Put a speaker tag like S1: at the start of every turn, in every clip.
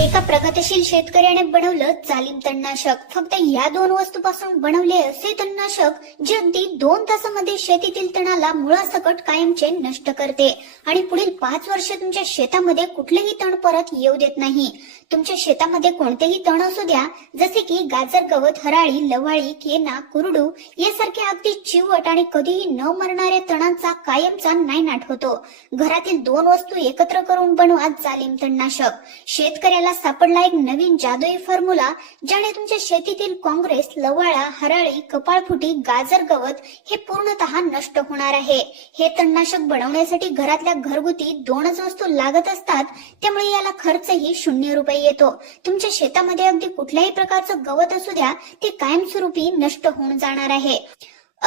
S1: एका प्रगतशील शेतकऱ्याने बनवलं चालीम तणनाशक फक्त या दोन वस्तूपासून बनवले असे तणनाशक जे अगदी दोन तासामध्ये शेतीतील तणाला मुळासकट कायमचे नष्ट करते आणि पुढील पाच वर्ष तुमच्या शेतामध्ये कुठलेही तण परत येऊ देत नाही तुमच्या शेतामध्ये कोणतेही तण असू द्या जसे की गाजर गवत हराळी लवाळी केना कुरडू यासारख्या अगदी चिवट आणि कधीही न मरणाऱ्या तणांचा कायमचा नाही होतो घरातील दोन वस्तू एकत्र करून बनवा जालिम तणनाशक शेतकऱ्याला सापडला एक नवीन जादुई फॉर्म्युला ज्याने तुमच्या शेतीतील काँग्रेस लवाळा हराळी कपाळफुटी गाजर गवत हे पूर्णतः नष्ट होणार आहे हे तणनाशक बनवण्यासाठी घरातल्या घरगुती दोनच वस्तू लागत असतात त्यामुळे याला खर्चही शून्य रुपये येतो तुमच्या शेतामध्ये अगदी कुठल्याही प्रकारचं गवत असू द्या ते कायमस्वरूपी नष्ट होऊन जाणार आहे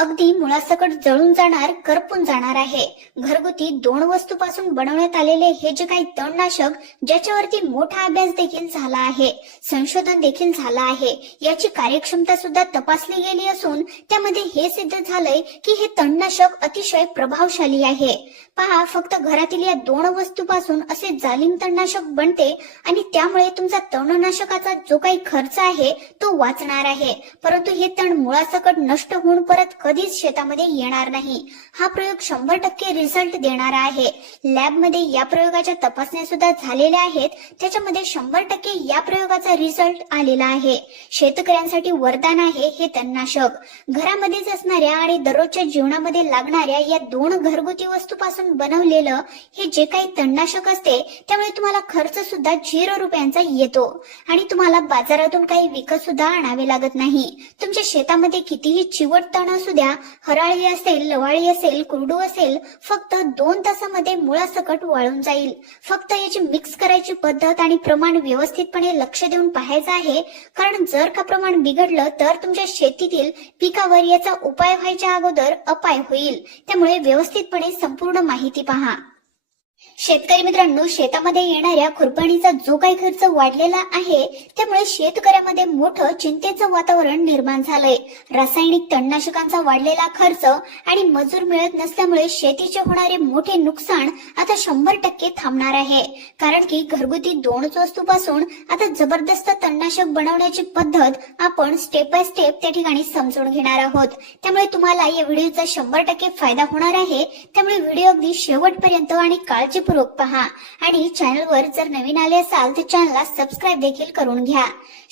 S1: अगदी मुळासकट जळून जाणार करपून जाणार आहे घरगुती दोन वस्तू पासून बनवण्यात आलेले हे जे काही तणनाशक ज्याच्यावरती मोठा अभ्यास देखील झाला आहे संशोधन देखील झालं आहे याची कार्यक्षमता सुद्धा तपासली गेली असून त्यामध्ये हे सिद्ध झालंय की हे तणनाशक अतिशय प्रभावशाली आहे पहा फक्त घरातील या दोन वस्तूपासून असे जालिम तणनाशक बनते आणि त्यामुळे तुमचा तणनाशकाचा जो काही खर्च आहे तो वाचणार आहे परंतु हे तण मुळासकट नष्ट होऊन परत कधीच शेतामध्ये येणार नाही हा प्रयोग शंभर टक्के रिझल्ट देणारा आहे लॅब मध्ये या प्रयोगाच्या तपासण्या सुद्धा झालेल्या आहेत त्याच्यामध्ये शंभर टक्के या प्रयोगाचा रिझल्ट आलेला आहे शेतकऱ्यांसाठी वरदान आहे हे तन्नाशक घरामध्येच असणाऱ्या आणि दररोजच्या जीवनामध्ये लागणाऱ्या या दोन घरगुती वस्तूपासून बनवलेलं हे जे काही तन्नाशक असते त्यामुळे तुम्हाला खर्च सुद्धा झिरो रुपयांचा येतो आणि तुम्हाला बाजारातून काही विकत सुद्धा आणावे लागत नाही तुमच्या शेतामध्ये कितीही चिवट तण असू द्या हराळी असेल लवाळी असेल कुरडू असेल फक्त दोन तासामध्ये मुळासकट वाळून जाईल फक्त याची मिक्स करायची पद्धत आणि प्रमाण व्यवस्थितपणे लक्ष देऊन पाहायचं आहे कारण जर का प्रमाण बिघडलं तर तुमच्या शेतीतील पिकावर याचा उपाय व्हायच्या अगोदर अपाय होईल त्यामुळे व्यवस्थितपणे संपूर्ण माहिती पहा शेतकरी मित्रांनो शेतामध्ये येणाऱ्या खुरपणीचा जो काही खर्च वाढलेला आहे त्यामुळे शेतकऱ्यामध्ये मोठं चिंतेचं वातावरण निर्माण झालंय रासायनिक तणनाशकांचा वाढलेला खर्च आणि मजूर मिळत नसल्यामुळे शेतीचे होणारे मोठे नुकसान आता शंभर टक्के थांबणार आहे कारण की घरगुती दोनच पासून आता जबरदस्त तणनाशक बनवण्याची पद्धत आपण स्टेप बाय स्टेप त्या ठिकाणी समजून घेणार आहोत त्यामुळे तुम्हाला या व्हिडिओचा शंभर टक्के फायदा होणार आहे त्यामुळे व्हिडिओ अगदी शेवटपर्यंत आणि काळजी पूर्वक पहा आणि चॅनलवर जर नवीन आले असाल तर चॅनलला सबस्क्राईब देखील करून घ्या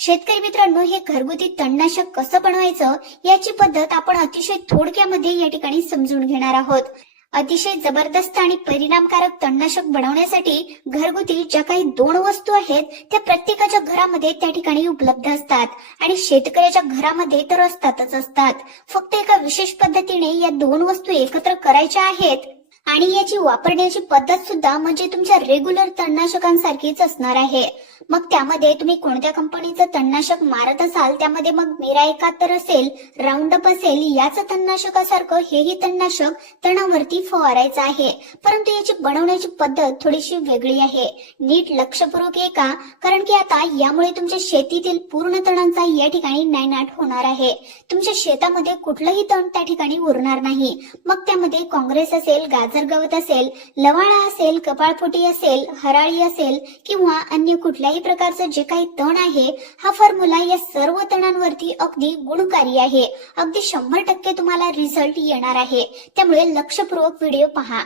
S1: शेतकरी मित्रांनो हे घरगुती तणनाशक कसं बनवायचं याची पद्धत आपण अतिशय थोडक्यामध्ये या ठिकाणी समजून घेणार आहोत अतिशय जबरदस्त आणि परिणामकारक तणनाशक बनवण्यासाठी घरगुती ज्या काही दोन वस्तू आहेत त्या प्रत्येकाच्या घरामध्ये त्या ठिकाणी उपलब्ध असतात आणि शेतकऱ्याच्या घरामध्ये तर असतातच असतात फक्त एका विशेष पद्धतीने या दोन वस्तू एकत्र करायच्या आहेत आणि याची वापरण्याची पद्धत सुद्धा म्हणजे तुमच्या रेग्युलर तणनाशकांसारखीच असणार आहे मग त्यामध्ये तुम्ही कोणत्या कंपनीचं तणनाशक मारत असाल त्यामध्ये मग मेरा एकाहत्तर असेल राऊंड अप असेल याच तणनाशकासारखं हेही तणनाशक तणावरती फवारायचं आहे परंतु याची बनवण्याची पद्धत थोडीशी वेगळी आहे नीट लक्षपूर्वक आहे का कारण की आता यामुळे तुमच्या शेतीतील पूर्ण तणांचा या ठिकाणी नायनाट होणार आहे तुमच्या शेतामध्ये कुठलंही तण त्या ठिकाणी उरणार नाही मग त्यामध्ये काँग्रेस असेल गाज पाझर गवत असेल लवाळा असेल कपाळफुटी असेल हराळी असेल किंवा अन्य कुठल्याही प्रकारचं जे काही तण आहे हा फॉर्म्युला या सर्व तणांवरती अगदी गुणकारी आहे अगदी शंभर टक्के तुम्हाला रिझल्ट येणार आहे त्यामुळे लक्षपूर्वक व्हिडिओ पहा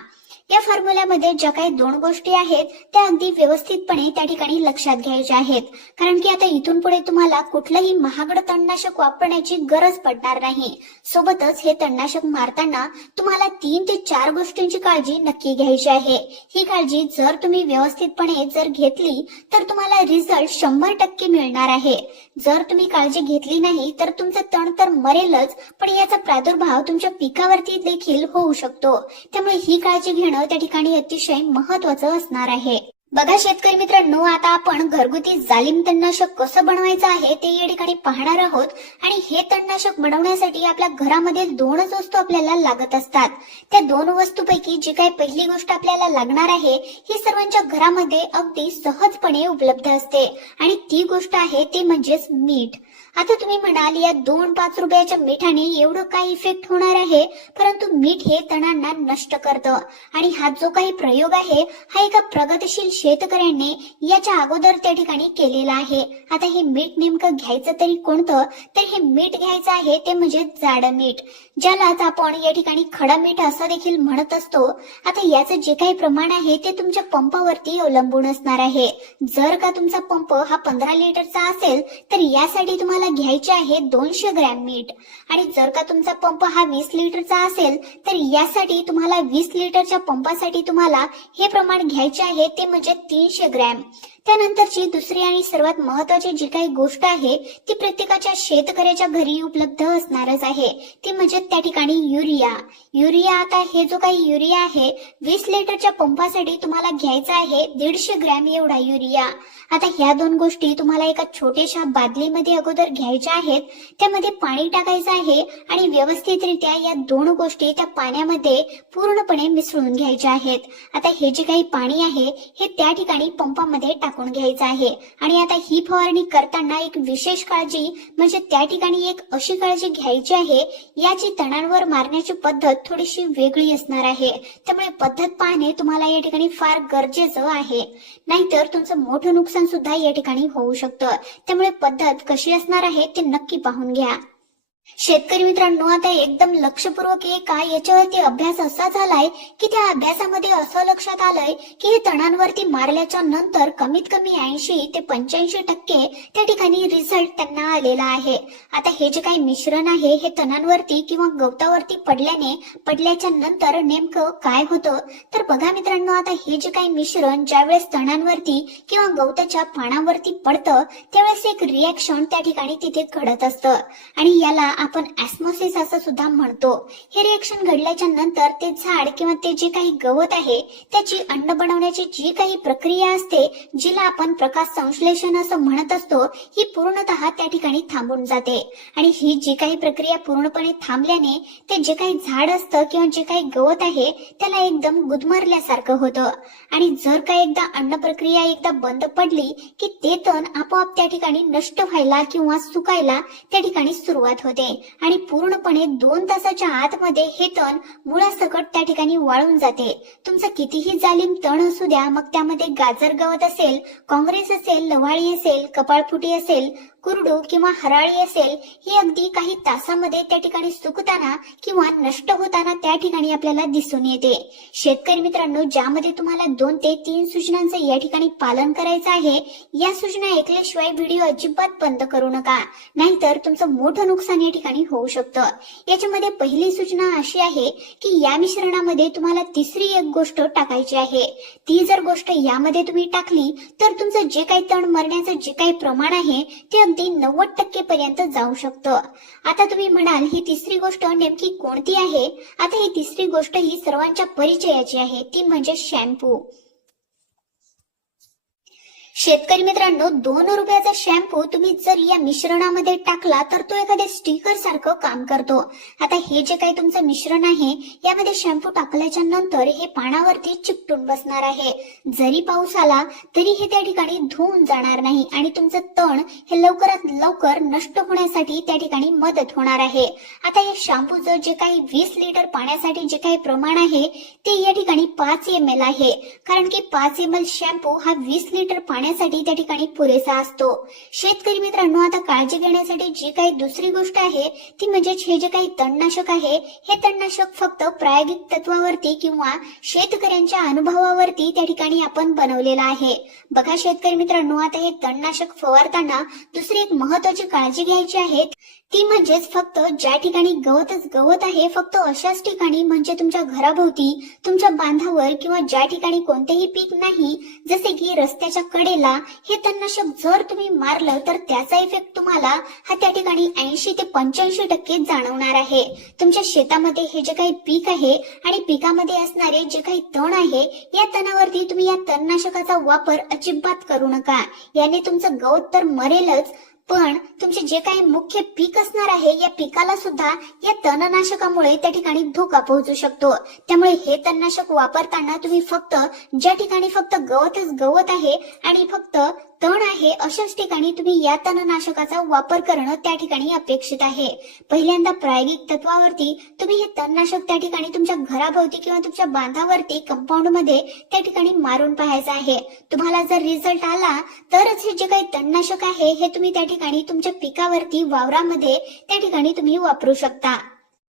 S1: या फॉर्म्युलामध्ये ज्या काही दोन गोष्टी आहेत त्या अगदी व्यवस्थितपणे त्या ठिकाणी लक्षात घ्यायच्या आहेत कारण की आता इथून पुढे तुम्हाला कुठलंही महागड तणनाशक वापरण्याची गरज पडणार नाही सोबतच हे तणनाशक मारताना तुम्हाला तीन ते चार गोष्टींची काळजी नक्की घ्यायची आहे ही काळजी जर तुम्ही व्यवस्थितपणे जर घेतली तर तुम्हाला रिझल्ट शंभर टक्के मिळणार आहे जर तुम्ही काळजी घेतली नाही तर तुमचं तण तर मरेलच पण याचा प्रादुर्भाव तुमच्या पिकावरती देखील होऊ शकतो त्यामुळे ही काळजी घेणं त्या ठिकाणी अतिशय महत्वाचं असणार आहे बघा शेतकरी मित्रांनो आता आपण घरगुती जालिम तणनाशक कसं बनवायचं आहे ते या ठिकाणी पाहणार आहोत आणि हे तणनाशक बनवण्यासाठी आपल्या घरामध्ये दोनच वस्तू आपल्याला लागत असतात त्या दोन वस्तूपैकी जी काही पहिली गोष्ट आपल्याला लागणार आहे ही सर्वांच्या घरामध्ये अगदी सहजपणे उपलब्ध असते आणि ती गोष्ट आहे ते म्हणजेच मीठ आता तुम्ही म्हणाल या दोन पाच रुपयाच्या मिठाने एवढं काय इफेक्ट होणार आहे परंतु मीठ हे तणांना नष्ट करतं आणि हा जो काही प्रयोग आहे हा एका प्रगतशील शेतकऱ्याने याच्या अगोदर त्या ठिकाणी केलेला आहे आता हे मीठ नेमकं घ्यायचं तरी कोणतं तर हे मीठ घ्यायचं आहे ते म्हणजे जाड मीठ ज्यालाच आपण या ठिकाणी खडा मीठ असं देखील म्हणत असतो आता याचं जे काही प्रमाण आहे ते तुमच्या पंपावरती अवलंबून असणार आहे जर का तुमचा पंप हा पंधरा लिटरचा असेल तर यासाठी तुम्हाला तुम्हाला घ्यायचे आहे दोनशे ग्रॅम मीठ आणि जर का तुमचा पंप हा वीस लिटरचा असेल तर यासाठी तुम्हाला वीस लिटरच्या पंपासाठी तुम्हाला हे प्रमाण घ्यायचे आहे ते म्हणजे तीनशे ग्रॅम त्यानंतरची दुसरी आणि सर्वात महत्वाची जी काही गोष्ट आहे ती प्रत्येकाच्या शेतकऱ्याच्या घरी उपलब्ध असणारच आहे ती म्हणजे त्या ठिकाणी युरिया युरिया आता हे जो काही युरिया आहे वीस लिटरच्या पंपासाठी तुम्हाला घ्यायचा आहे दीडशे ग्रॅम एवढा युरिया आता ह्या दोन गोष्टी तुम्हाला एका छोट्याशा बादलीमध्ये अगोदर घ्यायच्या आहेत त्यामध्ये पाणी टाकायचं आहे आणि व्यवस्थितरित्या या दोन गोष्टी त्या पाण्यामध्ये पूर्णपणे मिसळून घ्यायच्या आहेत आता हे जे काही पाणी आहे हे त्या ठिकाणी पंपामध्ये टाक टाकून घ्यायचा आहे आणि आता ही फवारणी करताना एक विशेष काळजी म्हणजे त्या ठिकाणी एक अशी काळजी घ्यायची आहे याची तणांवर मारण्याची पद्धत थोडीशी वेगळी असणार आहे त्यामुळे पद्धत पाहणे तुम्हाला या ठिकाणी फार गरजेचं आहे नाहीतर तुमचं मोठं नुकसान सुद्धा या ठिकाणी होऊ शकतं त्यामुळे पद्धत कशी असणार आहे ते नक्की पाहून घ्या शेतकरी मित्रांनो आता एकदम लक्षपूर्वक एक काय याच्यावरती अभ्यास असा झालाय की त्या अभ्यासामध्ये असं लक्षात आलंय की हे तणांवरती मारल्याच्या नंतर कमीत कमी ऐंशी ते पंच्याऐंशी टक्के त्या ठिकाणी रिझल्ट त्यांना आलेला आहे आता हे जे काही मिश्रण आहे हे तणांवरती किंवा गवतावरती पडल्याने पडल्याच्या नंतर नेमकं काय होतं तर बघा मित्रांनो आता हे जे काही मिश्रण ज्यावेळेस तणांवरती किंवा गवताच्या पानावरती पडतं त्यावेळेस एक रिॲक्शन त्या ठिकाणी तिथे घडत असतं आणि याला आपण ऍस्मोसिस असं सुद्धा म्हणतो हे रिएक्शन घडल्याच्या नंतर ते झाड किंवा ते जे काही गवत आहे त्याची अन्न बनवण्याची जी काही प्रक्रिया असते जिला आपण प्रकाश संश्लेषण असं म्हणत असतो ही पूर्णतः त्या ठिकाणी थांबून जाते आणि ही जी काही प्रक्रिया पूर्णपणे थांबल्याने ते जे काही झाड असतं किंवा जे काही गवत आहे त्याला एकदम गुदमरल्यासारखं होतं आणि जर का एकदा अन्न प्रक्रिया एकदा बंद पडली की ते तण आपोआप त्या ठिकाणी नष्ट व्हायला किंवा सुकायला त्या ठिकाणी सुरुवात होते होते आणि पूर्णपणे दोन तासाच्या आतमध्ये हे तण मुळासकट त्या ठिकाणी वाळून जाते तुमचं कितीही जालीम तण असू द्या मग त्यामध्ये गाजर गवत असेल काँग्रेस असेल लवाळी असेल कपाळफुटी असेल कुरडू किंवा हराळी असेल ही अगदी काही तासामध्ये त्या ठिकाणी सुकताना किंवा नष्ट होताना त्या ठिकाणी आपल्याला दिसून येते शेतकरी मित्रांनो ज्यामध्ये तुम्हाला दोन ते तीन सूचनांचं या ठिकाणी पालन करायचं आहे या सूचना ऐकल्याशिवाय व्हिडिओ अजिबात बंद करू नका नाहीतर तुमचं मोठं नुकसान या ठिकाणी होऊ शकतं याच्यामध्ये पहिली सूचना अशी आहे की या मिश्रणामध्ये तुम्हाला तिसरी एक गोष्ट टाकायची आहे ती जर गोष्ट यामध्ये तुम्ही टाकली तर तुमचं जे काही तण मरण्याचं जे काही प्रमाण आहे ते ते नव्वद टक्के पर्यंत जाऊ शकतो आता तुम्ही म्हणाल ही तिसरी गोष्ट नेमकी कोणती आहे आता ही तिसरी गोष्ट ही सर्वांच्या परिचयाची आहे ती म्हणजे शॅम्पू शेतकरी मित्रांनो दोन रुपयाचा शॅम्पू तुम्ही जर या मिश्रणामध्ये टाकला तर तो एखाद्या स्टिकर सारखं काम करतो आता हे जे काही तुमचं मिश्रण आहे यामध्ये शॅम्पू टाकल्याच्या नंतर हे पानावरती चिपटून बसणार आहे जरी पाऊस आला तरी हे त्या ठिकाणी धुवून जाणार नाही आणि तुमचं तण हे लवकरात लवकर नष्ट होण्यासाठी त्या ठिकाणी मदत होणार आहे आता या शॅम्पूचं जे काही वीस लिटर पाण्यासाठी जे काही प्रमाण आहे ते या ठिकाणी पाच एम आहे कारण की पाच एम एल शॅम्पू हा वीस लिटर पाण्या खाण्यासाठी त्या ठिकाणी पुरेसा असतो शेतकरी मित्रांनो आता काळजी घेण्यासाठी जी काही दुसरी गोष्ट आहे ती म्हणजे हे जे काही तणनाशक आहे हे तणनाशक फक्त प्रायोगिक तत्वावरती किंवा शेतकऱ्यांच्या अनुभवावरती त्या ठिकाणी आपण बनवलेला आहे बघा शेतकरी मित्रांनो आता हे तणनाशक फवारताना दुसरी एक महत्वाची काळजी घ्यायची आहे ती म्हणजेच फक्त ज्या ठिकाणी गवतच गवत आहे फक्त अशाच ठिकाणी म्हणजे तुमच्या घराभोवती तुमच्या बांधावर किंवा ज्या ठिकाणी कोणतेही पीक नाही जसे की रस्त्याच्या कडेला केला हे तन्नाशक जर तुम्ही मारलं तर त्याचा इफेक्ट तुम्हाला हा त्या ठिकाणी ऐंशी ते पंच्याऐंशी टक्के जाणवणार आहे तुमच्या शेतामध्ये हे जे काही पीक आहे आणि पिकामध्ये असणारे जे काही तण आहे या तणावरती तुम्ही या तणनाशकाचा वापर अजिबात करू नका याने तुमचं गवत तर मरेलच पण तुमचे जे काही मुख्य पीक असणार आहे या पिकाला सुद्धा या तणनाशकामुळे त्या ठिकाणी धोका पोहोचू शकतो त्यामुळे हे तणनाशक वापरताना तुम्ही फक्त ज्या ठिकाणी फक्त गवतच गवत आहे आणि फक्त तण आहे अशाच ठिकाणी तुम्ही या तणनाशकाचा वापर करणं त्या ठिकाणी अपेक्षित आहे पहिल्यांदा प्रायोगिक तत्वावरती तुम्ही हे तणनाशक त्या ठिकाणी तुमच्या घराभोवती किंवा तुमच्या बांधावरती कंपाऊंड मध्ये त्या ठिकाणी मारून पाहायचं आहे तुम्हाला जर रिझल्ट आला तरच हे जे काही तणनाशक आहे हे तुम्ही त्या ठिकाणी तुमच्या पिकावरती वावरामध्ये त्या ठिकाणी तुम्ही वापरू शकता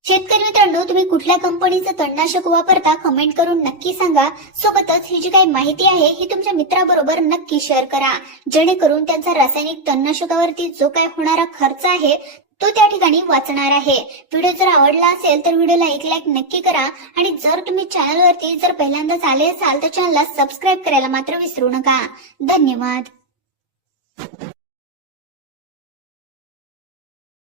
S1: शेतकरी मित्रांनो तुम्ही कुठल्या कंपनीचं तणनाशक वापरता कमेंट करून नक्की सांगा सोबतच ही जी काही माहिती आहे ही तुमच्या मित्राबरोबर नक्की शेअर करा जेणेकरून त्यांचा रासायनिक तणनाशकावरती जो काय होणारा खर्च आहे तो त्या ठिकाणी वाचणार आहे व्हिडिओ जर आवडला असेल तर व्हिडिओला एक लाईक नक्की करा आणि जर तुम्ही चॅनलवरती जर पहिल्यांदाच आले असाल तर चॅनलला सबस्क्राईब करायला मात्र विसरू नका धन्यवाद